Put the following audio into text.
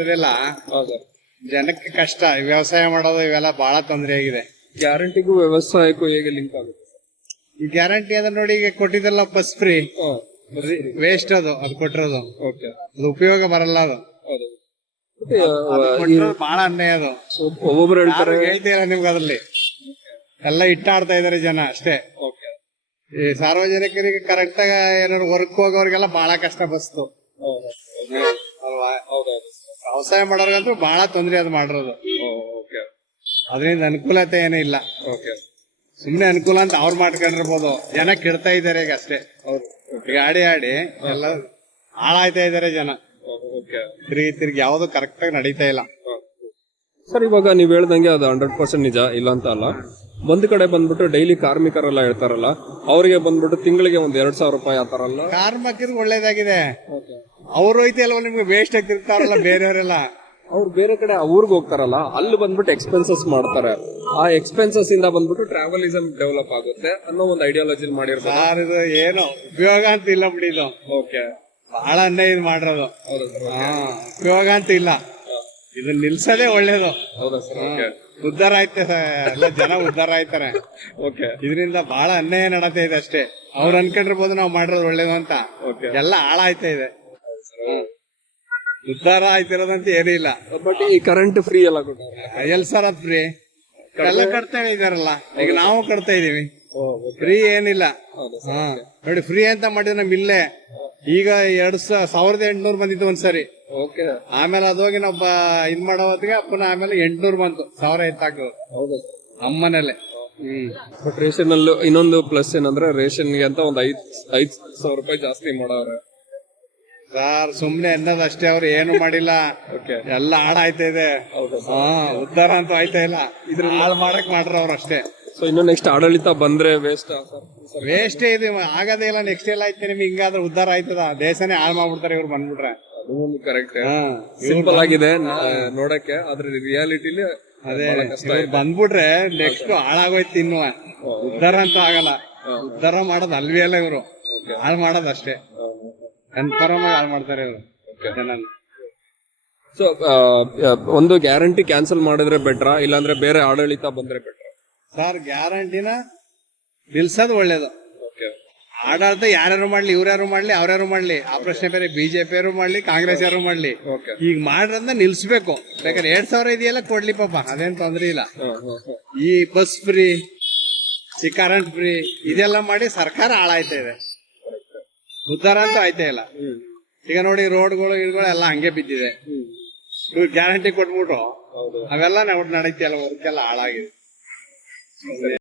ಇವೆಲ್ಲ ಹೌದು. ಜನಕ್ಕೆ ಕಷ್ಟ. ವ್ಯವಸಾಯ ಮಾಡೋದು ಇವೆಲ್ಲ ಬಹಳ ತೊಂದರೆ ಆಗಿದೆ. ಗ್ಯಾರಂಟಿಗೂ ವ್ಯವಸಾಯಕ್ಕೂ ಹೇಗೆ ಲಿಂಕ್ ಆಗುತ್ತೆ? ಈ ಗ್ಯಾರಂಟಿ ಅಂದ್ರೆ ನೋಡಿ ಈಗ ಕೊಟ್ಟಿದ್ದಲ್ಲ ಬಸ್ ಫ್ರೀ ವೇಸ್ಟ್ ಅದು ಅದು ಕೊಟ್ಟಿರೋದು. ಓಕೆ ಅದು ಉಪಯೋಗ ಬರಲ್ಲ ಅದು. ಹೌದು. ಮತ್ತೆ, ಅದು ಆ, ಈ ಕೊಟ್ಟಿರೋದು ಬಹಳ ಅನ್ಯಾಯ ಅದು. ಒಬ್- ಒಬ್ಬೊಬ್ರು ಹೇಳ್ತಾರೆ. ಯಾರು ಹೇಳ್ತೀರ ನಿಮ್ಗೆ ಅದ್ರಲ್ಲಿ? ಎಲ್ಲ ಇಟ್ಟಾಡ್ತಾ ಇದಾರೆ ಜನ ಅಷ್ಟೇ. ಓಕೆ ಈ ಸಾರ್ವಜನಿಕರಿಗೆ ಕರೆಕ್ಟ್ ಆಗ ಏನಾದ್ರು ವರ್ಕ್ ಹೋಗೋರಿಗೆಲ್ಲ ಬಹಳ ಕಷ್ಟ ಬಸ್ತು. ವ್ಯವಸಾಯ ಮಾಡೋರ್ಗಂತೂ ಬಹಳ ತೊಂದರೆ ಅದು ಮಾಡಿರೋದು. ಓಕೆ. ಅದರಿಂದ ಅನುಕೂಲತೆ ಏನೂ ಇಲ್ಲ. ಓಕೆ. ಸುಮ್ನೆ ಅನುಕೂಲ ಅಂತ ಅವ್ರು ಮಾಡ್ಕೊಂಡಿರ್ಬೋದು. ಜನ ಕೆಡ್ತಾ ಇದಾರೆ ಈಗ ಅಷ್ಟೇ. ಗಾಡಿ ಈಗ ಆಡಿ ಆಡಿ ಎಲ್ಲ ಹಾಳಾಯ್ತಾ ಇದಾರೆ ಜನ. ಓಕೆ. ತಿರುಗಿ ತಿರುಗಿ ಯಾವ್ದು ಕರೆಕ್ಟ್ ಆಗಿ ನಡೀತಾ ಇಲ್ಲ. ಸರ್ ಇವಾಗ ನೀವ್ ಹೇಳ್ದಂಗೆ ಅದು ಹಂಡ್ರೆಡ್ ಪರ್ಸೆಂಟ್ ನಿಜ ಇಲ್ಲ ಅಂತ ಅಲ್ಲ. ಒಂದ್ ಕಡೆ ಬಂದ್ಬಿಟ್ಟು ಡೈಲಿ ಕಾರ್ಮಿಕರೆಲ್ಲ ಹೇಳ್ತಾರಲ್ಲ ಅವ್ರಿಗೆ ಬಂದ್ಬಿಟ್ಟು ತಿಂಗಳಿಗೆ ಒಂದ್ ಎರಡ್ ಸಾವಿರ ರೂಪಾಯಿ ಆತರ ಅಲ್ಲ? ಕಾರ್ಮಿಕರಿಗೆ ಒಳ್ಳೇದಾಗಿದೆ. ಅವ್ರು ಐತೆ ಅಲ್ವಾ ನಿಮ್ಗೆ ವೇಸ್ಟ್ ಆಗಿರ್ತಾರಲ್ಲ ತಿರ್ತಾರಲ್ಲ ಬೇರೆಯವರೆಲ್ಲ? ಅವ್ರು ಬೇರೆ ಕಡೆ ಊರಿಗೆ ಹೋಗ್ತಾರಲ್ಲ ಅಲ್ಲಿ ಬಂದ್ಬಿಟ್ಟು ಎಕ್ಸ್ಪೆನ್ಸಸ್ ಮಾಡ್ತಾರೆ. ಆ ಎಕ್ಸ್ಪೆನ್ಸಸ್ ಇಂದ ಬಂದ್ಬಿಟ್ಟು ಟ್ರಾವೆಲಿಸಂ ಡೆವಲಪ್ ಆಗುತ್ತೆ ಅನ್ನೋ ಒಂದು ಐಡಿಯಾಲಜಿ ಮಾಡಿರ್ತಾರೆ. ಏನು ಉಪಯೋಗ ಅಂತ ಇಲ್ಲ ಬಿಡಿ ಇದು. ಓಕೆ. ಬಹಳ ಅನ್ಯಾಯ ಇದು ಮಾಡಿರೋದು. ಉಪಯೋಗ ಅಂತ ಇಲ್ಲ. ಇದು ನಿಲ್ಸದೇ ಒಳ್ಳೇದು. ಹೌದಾ ಸರ್ ಓಕೆ. ಉದ್ಧಾರ ಆಯ್ತೆ ಎಲ್ಲ ಜನ ಉದ್ದಾರ ಆಯ್ತಾರೆ. ಓಕೆ. ಇದರಿಂದ ಬಹಳ ಅನ್ಯಾಯ ನಡತಾ ಇದೆ ಅಷ್ಟೇ. ಅವ್ರು ಅನ್ಕೊಂಡಿರ್ಬೋದು ನಾವು ಮಾಡಿರೋದು ಒಳ್ಳೇದು ಅಂತ. ಓಕೆ. ಎಲ್ಲ ಹಾಳಾಯ್ತಾ ಇದೆ. ಉದ್ಧಾರ ಆಯ್ತಿರೋದಂತ ಏನೂ ಇಲ್ಲ. ಬಟ್ ಈ ಕರೆಂಟ್ ಫ್ರೀ ಎಲ್ಲ ಕೊಟ್ಟಾರೆ ಎಲ್ ಸರ್ ಅದ್ ಫ್ರೀ ಎಲ್ಲ ಕಟ್ತಾ ಇದಾರಲ್ಲ. ಈಗ ನಾವು ಕಟ್ತಾ ಇದೀವಿ ಫ್ರೀ ಏನಿಲ್ಲ. ಹಾ. ನೋಡಿ ಫ್ರೀ ಅಂತ ಮಾಡಿದ್ರೆ ನಮ್ ಇಲ್ಲೇ. ಈಗ ಎರಡ್ ಸಾವಿರದ ಎಂಟ್ನೂರ್ ಬಂದಿತ್ತು ಒಂದ್ಸರಿ. ಆಮೇಲೆ ಅದೋಗಿ ನಾವು ಇದ್ ಮಾಡೋ ಹೊತ್ತಿಗೆ ಪುನಃ ಆಮೇಲೆ ಎಂಟ್ನೂರ್ ಬಂತು. ಸಾವಿರ ಎತ್ತಾಕು ನಮ್ಮನೇಲೆ. ಅಮ್ಮನೇಲೆ ಹ್ಮ್. ಬಟ್ ರೇಷನ್ ಅಲ್ಲೂ ಇನ್ನೊಂದು ಪ್ಲಸ್ ಏನಂದ್ರೆ ರೇಷನ್ಗೆ ಅಂತ ಒಂದ್ ಐದ್ ಐದ್ ಸಾವಿರ ರೂಪಾಯಿ ಜಾಸ್ತಿ ಮಾಡವ್ರೆ. ಸರ್ ಸುಮ್ನೆ ಅನ್ನೋದಷ್ಟೇ ಅವ್ರು ಏನು ಮಾಡಿಲ್ಲ. ಓಕೆ ಎಲ್ಲ ಹಾಳಾಯ್ತಾ ಇದೆ. ಹಾ ಉದ್ಧಾರ ಅಂತೂ ಆಯ್ತಾ ಇಲ್ಲ. ಇದ್ರ ಹಾಳು ಮಾಡಕ್ ಮಾಡ್ರ ಅವ್ರು ಅಷ್ಟೇ. ಸೊ ಇನ್ನು ನೆಕ್ಸ್ಟ್ ಆಡಳಿತ ಬಂದ್ರೆ ವೇಸ್ಟ್ ವೇಸ್ಟ್ ಇದೆ ಆಗದೇ ಇಲ್ಲ ನೆಕ್ಸ್ಟ್ ಎಲ್ಲ ಐತೆ ನಿಮ್ಗೆ ಹಿಂಗಾದ್ರೆ ಉದ್ದಾರ ಆಯ್ತದ? ದೇಶನೇ ಹಾಳು ಮಾಡ್ಬಿಡ್ತಾರೆ ಇವ್ರು ಬಂದ್ಬಿಟ್ರೆ. ಕರೆಕ್ಟ್ ಹಾ ಸಿಂಪಲ್ ಆಗಿದೆ ನೋಡಕ್ಕೆ ಆದ್ರೆ ರಿಯಾಲಿಟಿಲಿ ಅದೇ ಇವ್ರು ಬಂದ್ಬಿಟ್ರೆ ನೆಕ್ಸ್ಟ್ ಹಾಳಾಗೋಯ್ತು ಇನ್ನು. ಉದ್ದಾರ ಅಂತ ಆಗಲ್ಲ. ಉದ್ದಾರ ಮಾಡೋದು ಅಲ್ವೇ ಅಲ್ಲ ಇವರು. ಹಾಳು ಮಾಡೋದು ಅಷ್ಟೇ ಪರವಾಗಿ ಹಾಳು ಮಾಡ್ತಾರೆ ಅವರು ಸೊ ಒಂದು ಗ್ಯಾರಂಟಿ ಕ್ಯಾನ್ಸಲ್ ಮಾಡಿದ್ರೆ ಬೆಟ್ರಾ ಇಲ್ಲಾಂದ್ರೆ ಬೇರೆ ಆಡಳಿತ ಬಂದ್ರೆ ಬೆಟ್ರಾ? ಸರ್ ಗ್ಯಾರಂಟಿನ ನಿಲ್ಸೋದು ಒಳ್ಳೇದು. ಓಕೆ ಆಡಳಿತ ಯಾರ್ಯಾರು ಮಾಡ್ಲಿ ಇವ್ರ್ಯಾರು ಮಾಡ್ಲಿ ಅವ್ರ್ಯಾರು ಮಾಡ್ಲಿ. ಆ ಪ್ರಶ್ನೆ ಬೇರೆ ಬಿಜೆಪಿ ಯಾರು ಮಾಡ್ಲಿ ಕಾಂಗ್ರೆಸ್ ಯಾರು ಮಾಡ್ಲಿ. ಓಕೆ ಈಗ ಮಾಡ್ರಂದ ನಿಲ್ಸ್ಬೇಕು. ಯಾಕಂದ್ರೆ ಎರಡ್ ಸಾವಿರ ಇದೆಯಲ್ಲ ಕೊಡ್ಲಿ ಪಾಪ ಅದೇನ್ ತೊಂದ್ರೆ ಇಲ್ಲ. ಈ ಬಸ್ ಫ್ರೀ ಈ ಕರೆಂಟ್ ಫ್ರೀ ಇದೆಲ್ಲ ಮಾಡಿ ಸರ್ಕಾರ ಹಾಳಾಯ್ತಾ ಇದೆ. ಉದ್ಧಾರ ಅಂತೂ ಆಯ್ತಾ ಇಲ್ಲ. ಈಗ ನೋಡಿ ರೋಡ್ಗಳು ಗಿಡಗಳು ಎಲ್ಲ ಹಂಗೆ ಬಿದ್ದಿದೆ. ಇವ್ರು ಗ್ಯಾರಂಟಿ ಕೊಟ್ಬಿಟ್ಟು ಹೌದು. ಅವೆಲ್ಲ ನಡೀತಿಯಲ್ಲ ವರ್ಕ್ ಎಲ್ಲ ಹಾಳಾಗಿದೆ.